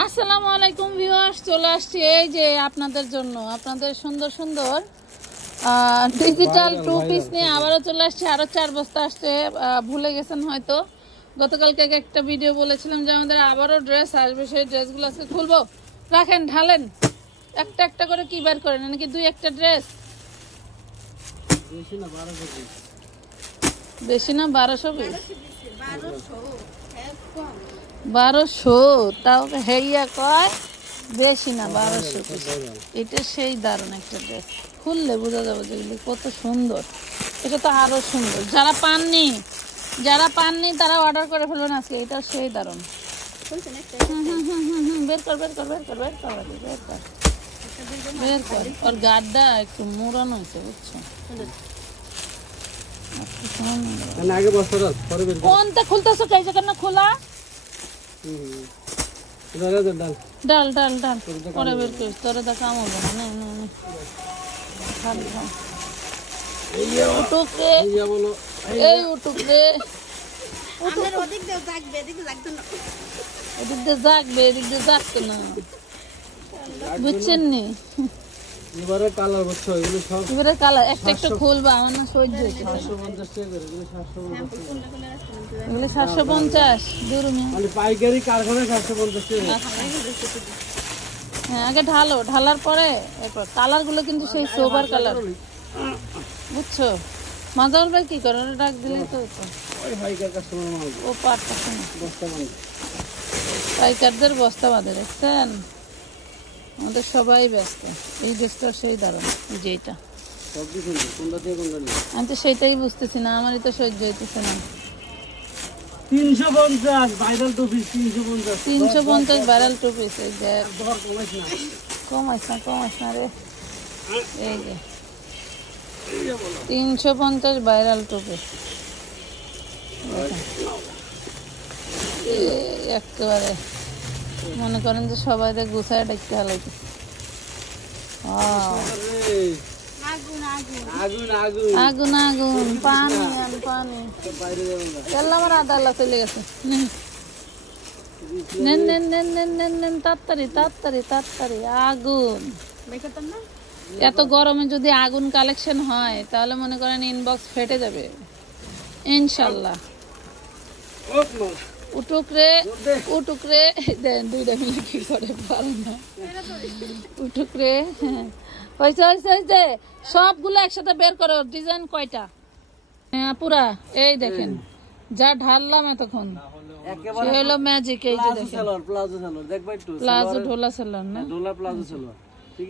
আসসালামু আলাইকুম ভিউয়ার্স, চলে আসছি এই যে আপনাদের জন্য আপনাদের সুন্দর সুন্দর ডিজিটাল টু পিস নিয়ে আবারও চলে আসছি। আরো 4 বস্তা আসছে, ভুলে গেছেন হয়তো। গতকালকে একটা ভিডিও বলেছিলাম যে আমাদের আবারও ড্রেস আসবে, সেই ড্রেসগুলো আজকে খুলবো। রাখেন, ঢালেন, একটা একটা করে কি বের করেন, নাকি দুই একটা ড্রেস? বেশি না, 1200 পিস, 1200, তাও হেইয়া কয় বেশি না, 1200 পিস। এটা সেই দারুণ একটা ড্রেস, খুললে বোঝা যাবে যেগুলি কত সুন্দর। এটা তো আরো সুন্দর। যারা পাননি তারা অর্ডার করে ফেলবেন আজকে। এটা সেই দারুণ। বের কর বের কর বের কর বের কর বের কর বের কর। ওর গাড্ডা একটু মুড়ানো হয়েছে, বুঝছো? কোনটা খুলতেছো? এই জায়গা না খোলা, ডাল ডাল ডাল পরে বের করিস, তোরা তো কাম হবে না। উঠুক রে, এই উঠুক রে, ওদিক দিয়ে জাগবে, এদিক দিয়ে জাগতো না, বুঝছেন নি? এবারে কালার বলছো, এগুলো সব এবারে কালার একটা একটা খুলবা, আমার না সহ্য হচ্ছে। 750 টাকা করে, এগুলো 750 দুরুমি, মানে পাইকারি কারখানায় 750 টাকা। হ্যাঁ, আগে ঢালো, ঢালার পরে এরপর কালার গুলো কিন্তু সেই সোবার কালার, বুঝছো? মাজাউল ভাই কি করে, ডাক দিলে তো ওই পাইকার কাস্টমার মাল, ও পারতেছে না, বস্তা বাঁধে, পাইকারদের বস্তা বাঁধে। দেখছেন, আমাদের সবাই ব্যস্ত। এই ড্রেসটা সেই দারুণ, যেটা আমি তো সেটাই বুঝতেছি না, আমারই তো সহ্য হইতেছে না। 350 viral two piece, 350 viral two piece. এই যে কমাইস না রে, এই যে 350 ভাইরাল টু পিস একেবারে মনে করেন যে সবাই গুছায় ডাকতে হালাইতে। আগুন আগুন, পানি পানি, আমার আদা চলে গেছে। নেন নেন নেন নেন নেন নেন, তাড়াতাড়ি তাড়াতাড়ি তাড়াতাড়ি। আগুন, এত গরমে যদি আগুন কালেকশন হয় তাহলে মনে করেন ইনবক্স ফেটে যাবে ইনশাল্লাহ। উঠুক রে, দেন দুইটা মিলে কি করে পারে না, উঠুক রে। হয়েছে সবগুলো একসাথে বের করো। ডিজাইন কয়টা? পুরা এই দেখেন যা ঢাললাম এতক্ষণ, হলো ম্যাজিক। এই যে দেখেন প্লাজো, ঢোলা সেলার না,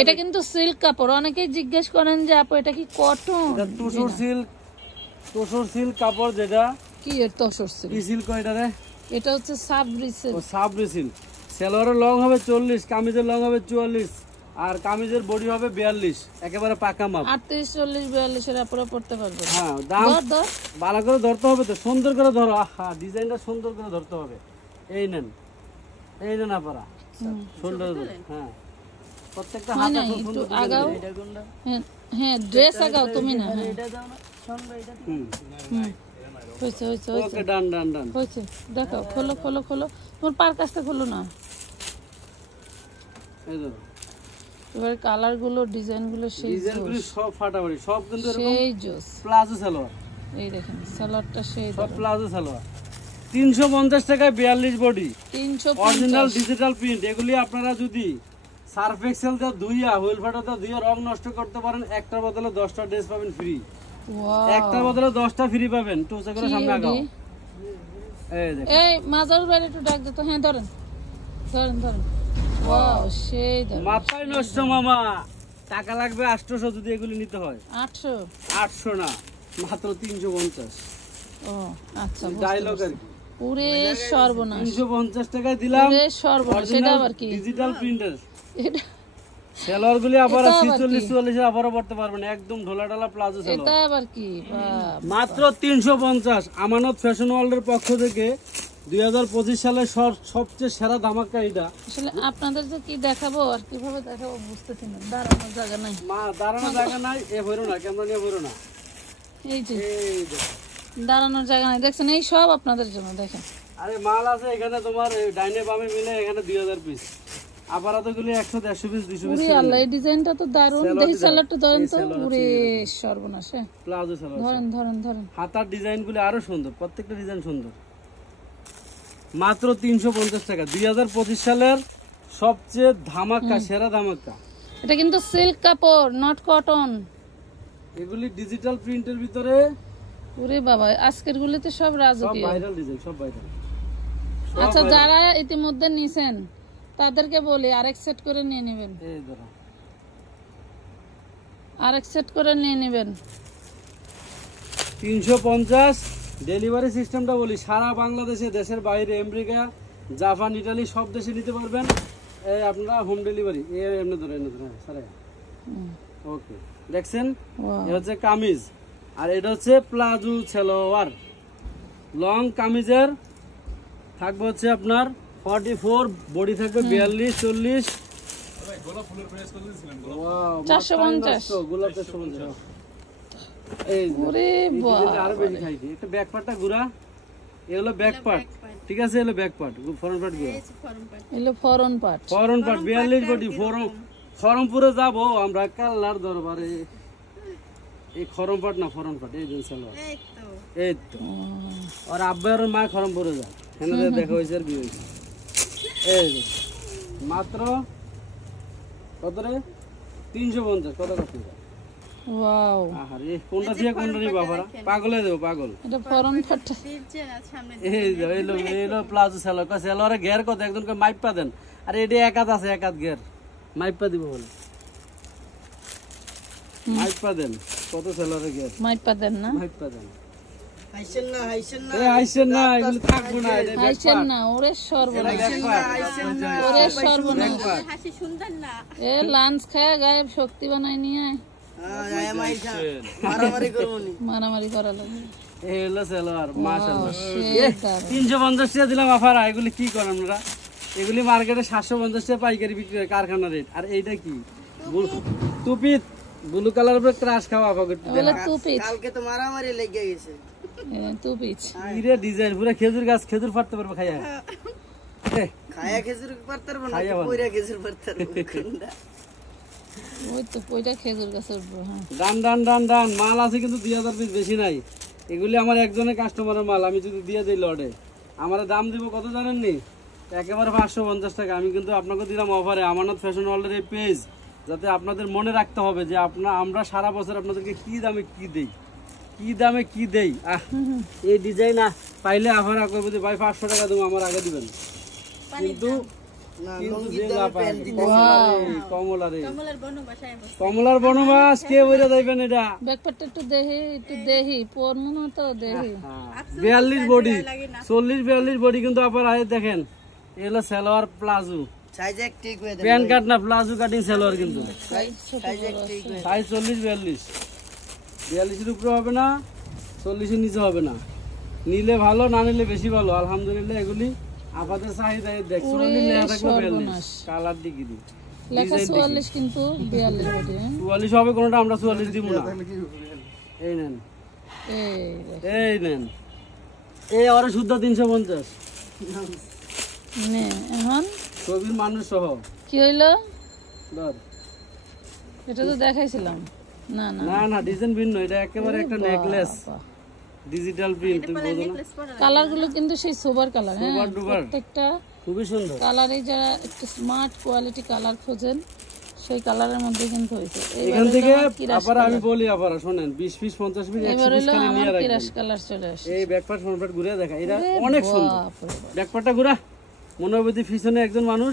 এটা কিন্তু সিল্ক কাপড়। অনেকেই জিজ্ঞেস করেন যে আপু এটা কি কটন? তোসর সিল্ক কাপড়। যেটা কি এর তোসর সিল্ক? কি সিল্ক এটা রে? এটা হচ্ছে সাবরি সিল্ক। সাবরি সিল্ক। সালোয়ারের লং হবে 40, কামিজের লং হবে 44, আর কামিজের বডি হবে 42, একেবারে পাকা মাপ। 38, 40, 42 এর আপুরা পড়তে পারবে। হ্যাঁ, দাম ভালো করে ধরতে হবে তো, সুন্দর করে ধরো। আহা, ডিজাইনটা সুন্দর করে ধরতে হবে। এই নেন আপনারা সুন্দর। হ্যাঁ, প্রত্যেকটা হাত একটু আগাও। হ্যাঁ, ড্রেস আগাও তুমি না। হয়েছে ডান ডান ডান হয়েছে। দেখো, খোলো খোলো খোলো, তোমার পার কাছটা খোলো না। এবার কালার গুলো, ডিজাইন গুলো সেই সব ফাটাফাটি, সব কিন্তু সেই জোস। প্লাজো সালোয়ার, এই দেখেন সালোয়ারটা সেই সব প্লাজো সালোয়ার। 350 টাকায় 42 বডি, 350 অরিজিনাল ডিজিটাল প্রিন্ট। এগুলি আপনারা যদি সার্ফ এক্সেল দিয়ে ধুইয়া, হুইল ফাটাতে ধুইয়া রং নষ্ট করতে পারেন, একটার বদলে 10টা ড্রেস পাবেন ফ্রি। একটার বদলে 10টা ফ্রি পাবেন। টুসে করে সামনে আগাও। এই দেখেন, এই মাজারুল ভাই একটু ডাক দিতে। হ্যাঁ, ধরেন ধরেন ধরেন। ওয়াও, সেই দারুণ। মাথায় নষ্ট মামা, টাকা লাগবে 800 যদি এগুলি নিতে হয়। 800 না, মাত্র 350। ও আচ্ছা, ডায়লগ আর কি। পুরে সর্বনাশ। 350 টাকায় দিলাম, পুরে সর্বনাশ। সেটা আবার কি? Digital printer. এটা সেলর গুলি আবার 46-44 এর অফারও পড়তে পারবেন, একদম ঢোলা ঢালা প্লাজো সেলর। এটা আবার কি? মাত্র 350। আমানত ফ্যাশন ওয়ার্ল্ডের পক্ষ থেকে 2025 সালের সবচেয়ে সেরা ধামাকা এটা। আসলে আপনাদের যে কি দেখাবো আর কিভাবে দেখাবো বুঝতেছি না, দাঁড়ানোর জায়গা নাই। দাঁড়ানোর জায়গা নাই, এ ভরো না, ক্যামেরা নিয়ে ভরো না। এই যে দাঁড়ানোর জায়গা নাই, দেখছেন? এই সব আপনাদের জন্য। দেখেন আরে মাল আছে এখানে তোমার ডাইনে বামে মিলে এখানে 2000 পিস, আপাতত গুলি 100 150 পিস 200 পিস। ওরে আল্লাহ, এই ডিজাইনটা তো দারুণ। দেখি সালোয়ারটা ধরেন তো। ওরে সর্বনাশ। প্লাজো সালোয়ার ধরেন ধরেন ধরেন। হাতার ডিজাইন গুলি আরো সুন্দর, প্রত্যেকটা ডিজাইন সুন্দর। মাত্র 350 টাকা, 2025 সালের সবচেয়ে ধামাকা, সেরা ধামাকা। এটা কিন্তু সিল্ক কাপড়, নট কটন। এগুলি ডিজিটাল প্রিন্টের ভিতরে। ওরে বাবা, আজকের গুলিতে সব সব রাজকীয়। ভাইরাল ডিজাইন, সব ভাইরাল। আচ্ছা, যারা ইতিমধ্যে নিছেন তাদেরকে বলি আরেক সেট করে নিয়ে নেবেন, এই ধরো আরেক সেট করে নিয়ে নেবেন। 350। ডেলিভারি সিস্টেমটা বলি, সারা বাংলাদেশে, দেশের বাইরে, আমেরিকা, জাপান, ইটালি সব দেশে নিতে পারবেন। এই আপনারা হোম ডেলিভারি। এমনি ধরে সারা। ওকে, দেখছেন Wow. এ হচ্ছে কামিজ, আর এটা হচ্ছে প্লাজো সালোয়ার। লং কামিজের থাকবে হচ্ছে আপনার 44, বডি থাকবে 42 40। Wow, 450। গোলাপ 450। এই যে, ওরে এই বাবা, ডিজাইনটা আরো বেশি খাইছি। একটা ব্যাক পার্টটা ঘুরা, এ হলো ব্যাক পার্ট, ঠিক আছে? এলো ব্যাক পার্ট, ফ্রন্ট পার্ট ঘুরা। এলো ফরন পাট। ফরন পার্ট 42 বডি। খরমপুরে যাব আমরা কাল্লার দরবারে। এই খরম পাট না, ফরন পাট। এই যে সালোয়ার, এই তো। আর আব্বা আর মা খরমপুরে যায়, এখানে দেখা হয়েছে আর বিয়ে হয়েছে। এই যে মাত্র কত রে? 350। কত কষ্ট? ওয়াও, আহারে, কোনটা দিয়ে কোনটা নিবা আপনারা? পাগলে দেবো, পাগল। এটা ফরন পাট। এই যে এলো প্লাজো সালোয়ার। সালোয়ারে ঘের কত? একজনকে মাইপা দেন। আর এটি এক হাত আছে, এক হাত ঘের, মাইপা দিব বলে। মাইপা দেন কত সালোয়ারে ঘের, মাইপা দেন না, মাইপা দেন। হাইছেন না, হাইছেন না, আইসেন না, এগুলো থাকবো না। এটা হাইছেন না। ওরে সর্বনাশ, ওরে সর্বনাশ। এ লাঞ্চ খায় গায়েব শক্তি বানাই নিয়ে আয়। আয় মাইশা মারামারি করবনি। মারামারি করা লাগবে। এই হলো সালোয়ার, মাশাআল্লাহ। সে দারুণ। 350 টাকা দিলাম আফারা। এগুলি কি করেন আমরা? এগুলি মার্কেটে 750 টাকা পাইকারি বিক্রি হয়, কারখানা রেট। আর এইটা কি? টুপি ব্লু কালার উপরে ক্রাশ খাওয়া আপাকে বলে তুপিচ। কালকে তো মারামারি লেগে গেছে। তুপিচ। ইরে ডিজাইন পুরো খেজুর গাছ, খেজুর ফাটতে পারবে খাইয়া। খায়া খেজুর পারতার না, খাইয়া বল। কইরা খেজুর পারতার কোনটা? ওই তো পয়টা খেজুর গাছে উঠবো। হ্যাঁ, ডান ডান ডান ডান। মাল আছে কিন্তু 2000 পিস, বেশি নাই। এগুলি আমার একজনের কাস্টমারের মাল। আমি যদি দিয়ে দিই লটে, আমার দাম দিব কত জানেন নি? একেবারে 550 টাকা। আমি কিন্তু আপনাকে দিলাম অফারে, আমানত ফ্যাশন ওয়ার্ল্ডের এই পেজ, যাতে আপনাদের মনে রাখতে হবে যে আমরা সারা বছর আপনাদেরকে কি দামে কি দেই, কি দামে কি দেই। এই ডিজাইন পাইলে আফার করবো যে ভাই 500 টাকা দেবো, আমার আগে দিবেন। কিন্তু না, কিন্তু লঙ্গি যে দামে যা প্যান্ট পায়, দিতে কমলারে কমলার বনবাস কে বইরা যাইবেন এটা? ব্যাকপারটা একটু দেহি পর মনে তো দেহি। 42 বডি, 40 42 বডি কিন্তু আবার আয় দেখেন। এগুলো সালোয়ার প্লাজো, সাইজ এক ঠিক হয়ে দেন। প্যান্ট কাট না, প্লাজো কাটিং সালোয়ার কিন্তু। সাইজ এক ঠিক হয়ে। সাইজ 40 42। 42 এর উপরে হবে না, 40 এর নিচে হবে না। নিলে ভালো, না নিলে বেশি ভালো। আলহামদুলিল্লাহ এগুলি আপনাদের চাহিদা দেখছো, লেখা থাকবে 42 কালার ডিগ্রি, লেখা 44 কিন্তু 42 বডি। 44 হবে কোনটা, আমরা 44 দিব না। এই নেন, এই নেন, এই আরো শুদ্ধ 350। নে এখন ছবির মানুষ সহ কি হইলো? ধর। এটা তো দেখাইছিলাম। না না না না, ডিজাইন ভিন্ন। এটা একেবারে একটা নেকলেস, ডিজিটাল প্রিন্ট। তুমি বোঝো না? কালার গুলো কিন্তু সেই সোবার কালার। হ্যাঁ, সোবার ডুবার, প্রত্যেকটা খুবই সুন্দর। কালারে যারা একটু স্মার্ট কোয়ালিটি কালার খোঁজেন, সেই কালারের মধ্যে কিন্তু হইছে। এখান থেকে আবার আমি বলি, আবার শুনেন, 20 পিস 50 পিস 100 এবার পিস হলো খালি আমার নিয়ে কিরাস রাখবেন। কালার চলে আসে। এই ব্যাকপার্ট ফ্রন্ট পার্ট ঘুরে দেখা, এটা অনেক সুন্দর। বাপরে বাপ। ব্যাকপার্টটা ঘুরা, মনে হবে যে পিছনে একজন মানুষ,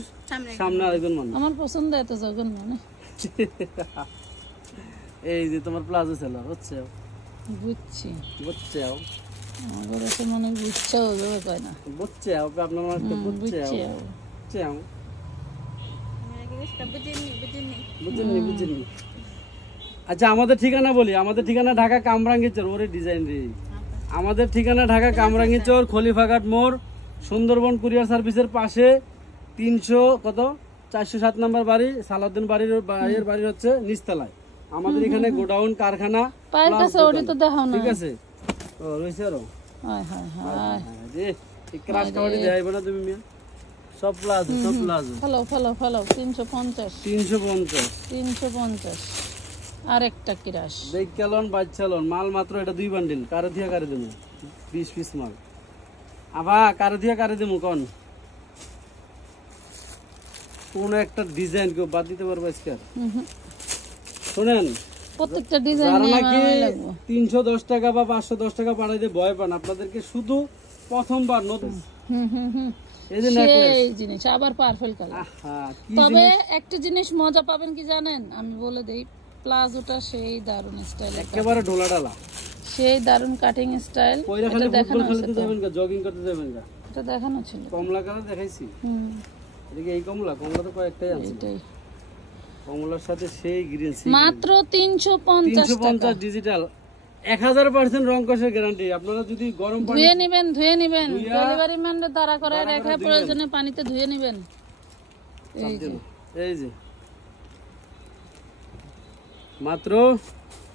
সামনে আরেকজন মানুষ। আমার পছন্দ এত জঘন্য না। এই যে তোমার প্লাজো সেলার হচ্ছে, বুঝছি বুঝছে আমার কাছে মনে বুঝছেও ওইভাবে কয় না। বুঝছে আপনার মনে হচ্ছে বুঝছে বুঝছে বুঝেননি বুঝেননি। আচ্ছা, আমাদের ঠিকানা বলি। আমাদের ঠিকানা ঢাকা কামরাঙ্গীরচর। ওরে ডিজাইন রে। আমাদের ঠিকানা ঢাকা কামরাঙ্গীরচর, খলিফাঘাট মোড়, সুন্দরবন কুরিয়ার সার্ভিসের পাশে 407 নম্বর বাড়ি। সালাউদ্দিন বাড়ির বাড়ি হচ্ছে নিচতলায়। আমাদের এখানে গোডাউন, কারখানা, পায়ের কাছে ওটি তো দেখাও না। ঠিক আছে? ও রয়েছে আরো। হায় হায় হায়। এই ক্রাশ কাবাডি দেখাইবো না তুমি মিয়া? সব প্লাজো, সব প্লাজো। ফলো 350 350 আর একটা কিরাস দেখ কেলন বাচ্চালন মাল মাত্র এটা 2 বান্ডিল। কারে দিয়া কারে দেবো 20 পিস মাল। আবা কারে দিয়া কারে দেবো কোন? কোন একটা ডিজাইন কেউ বাদ দিতে পারবো আজকে? শুনেন, প্রত্যেকটা ডিজাইন যারা নিয়ে নাকি আমার লাগবে 310 টাকা বা 510 টাকা পাঠাইতে ভয় পান, আপনাদেরকে শুধু প্রথমবার নতুন এই যে নেকলেস, সেই জিনিস আবার পারফেক্ট কালার। আহা কি তবে একটা জিনিস মজা পাবেন কি জানেন, আমি বলে দেই, প্লাজোটা সেই দারুন স্টাইল, একেবারে ঢোলা ডালা। সেই দারুন কাটিং স্টাইল। কইরা খালি ফুটবল খেলতে যাবেন না, জগিং করতে যাবেন না। এটা দেখানো ছিল। কমলা কালার দেখাইছি। এদিকে এই কমলা তো কয়েকটাই আছে। এটাই কমলার সাথে সেই গ্রিন মাত্র 350 টাকা। 350 ডিজিটাল 1000% রং কষের গ্যারান্টি। আপনারা যদি গরম পানি ধুয়ে নেবেন ডেলিভারি ম্যানের দ্বারা করে রেখে প্রয়োজনে পানিতে ধুয়ে নেবেন। এই যে মাত্র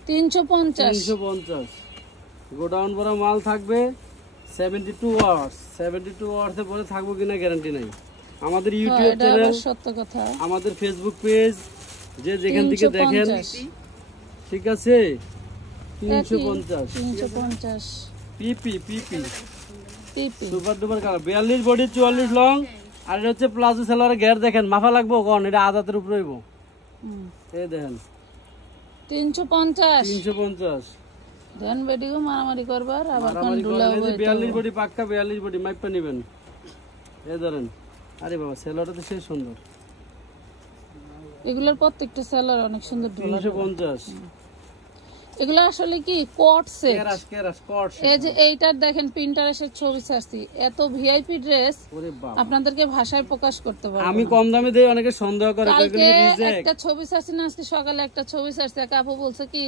350 গোডাউন ভরা মাল থাকবে 72 আওয়ার্স। 72 আওয়ার্স এর পরে থাকবো কিনা গ্যারান্টি নাই। আমাদের ইউটিউব এটা চ্যানেল, আবার সত্য কথা। আমাদের ফেসবুক পেজ, যে যেখান থেকে দেখেন, 350 ঠিক আছে? 350 PP super duper colour, 42 body 44 long. আর এটা হচ্ছে প্লাজো সেলারের ঘের দেখেন, মাফা লাগবো কোন? এটা আদাতের উপরে হইব। এই দেখেন 350 দেন বেডিগো মারামারি করবার আবার কোন ঢুলা হবে। 42 বডি পাক্কা, 42 বডি মাইপা নেবেন। এই ধরেন, আরে বাবা সেলারটা তো সেই সুন্দর। এগুলোর প্রত্যেকটা সেলার অনেক সুন্দর ঢোলা। 350 এগুলো আসলে কি কোট সেট। কেরাস কট। এই যে এইটার দেখেন পিন্টারেস্টের ছবি ছাড়ছি, এত ভিআইপি ড্রেস ওরে বাবা, আপনাদেরকে ভাষায় প্রকাশ করতে পারবো আমি না। কম দামে দেই, অনেকে সন্দেহ করে কালকে রিজেক্ট। একটা ছবি ছাড়ছি না, আজকে সকালে একটা ছবি ছাড়ছি, এক আপু বলছে কি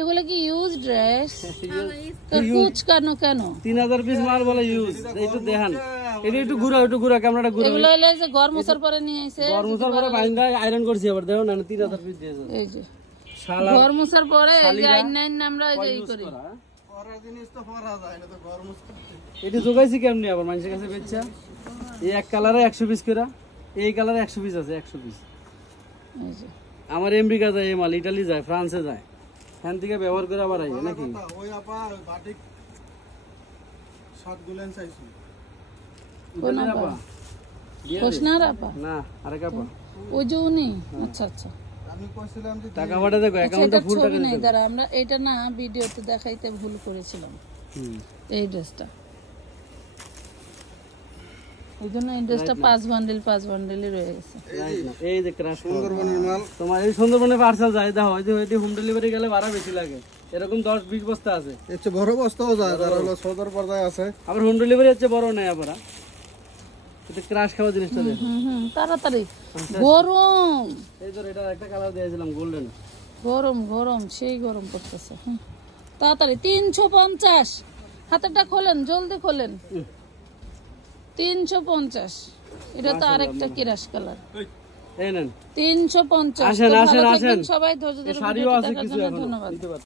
এগুলো কি ইউজ ড্রেস, কুচকানো কেন? 3000 পিস মাল বলে ইউজ। একটু দেখেন, এটা একটু ঘুরা ক্যামেরাটা ঘুরা। এগুলো হলো যে ঘর মোছার পরে নিয়ে আইছে, গরমসার পরে বাইন্দা আয়রন করছি আবার, দেখো না 3000 পিস দিয়েছে। এই যে শালা ঘর মোছার পরে এই যে আইন আমরা এই যে ই করি। পরা জিনিস তো পরা যায় না, তো গরম এটা জোগাইছি কেমনি আবার মানুষের কাছে বেচছা? এই এক কালারে 100 পিস করে, এই কালারে 100 পিস আছে, 100 পিস। এই যে আমার আমেরিকা যায় এই মাল, ইটালি যায়, ফ্রান্সে যায়, এখান থেকে ব্যবহার করে আবার আই নাকি? ওই আপা বাটিক শর্ট গুলেন চাইছি। কোন আপা? কোশনার আপা না, আরেক আপা। ওই যে উনি। আচ্ছা আমি কইছিলাম যে টাকা পাঠা দেখো, অ্যাকাউন্টে ফুল টাকা নেই, দাঁড়া আমরা এটা না ভিডিওতে দেখাইতে ভুল করেছিলাম। এই ড্রেসটা, এই জন্য এই ড্রেসটা 5 বান্ডিলই রয়ে গেছে। এই যে ক্রাশ সুন্দরবনের মাল। তোমার এই সুন্দরবনে পার্সেল যায়, দেখো এই যে হোম ডেলিভারি গেলে ভাড়া বেশি লাগে। এরকম 10-20 বস্তা আছে, এর চেয়ে বড় বস্তাও যায়, যারা হলো সদর পর্দায় আছে। আবার হোম ডেলিভারি হচ্ছে বড় নেই আবার। এটা ক্রাশ খাওয়া জিনিসটা দেখো। তাড়াতাড়ি গরম। এই ধর, এটা একটা কালার দিয়েছিলাম গোল্ডেন। গরম সেই গরম করতেছে। তাড়াতাড়ি 350। হাতেরটা খোলেন, জলদি খোলেন। 350। এটা তো আরেকটা কিরাস কালার। এই নেন 350। আসেন তো ভালো থাকবেন সবাই, ধৈর্য ধরে শাড়িও আছে দেখার কিছু জন্য এখন ধন্যবাদ।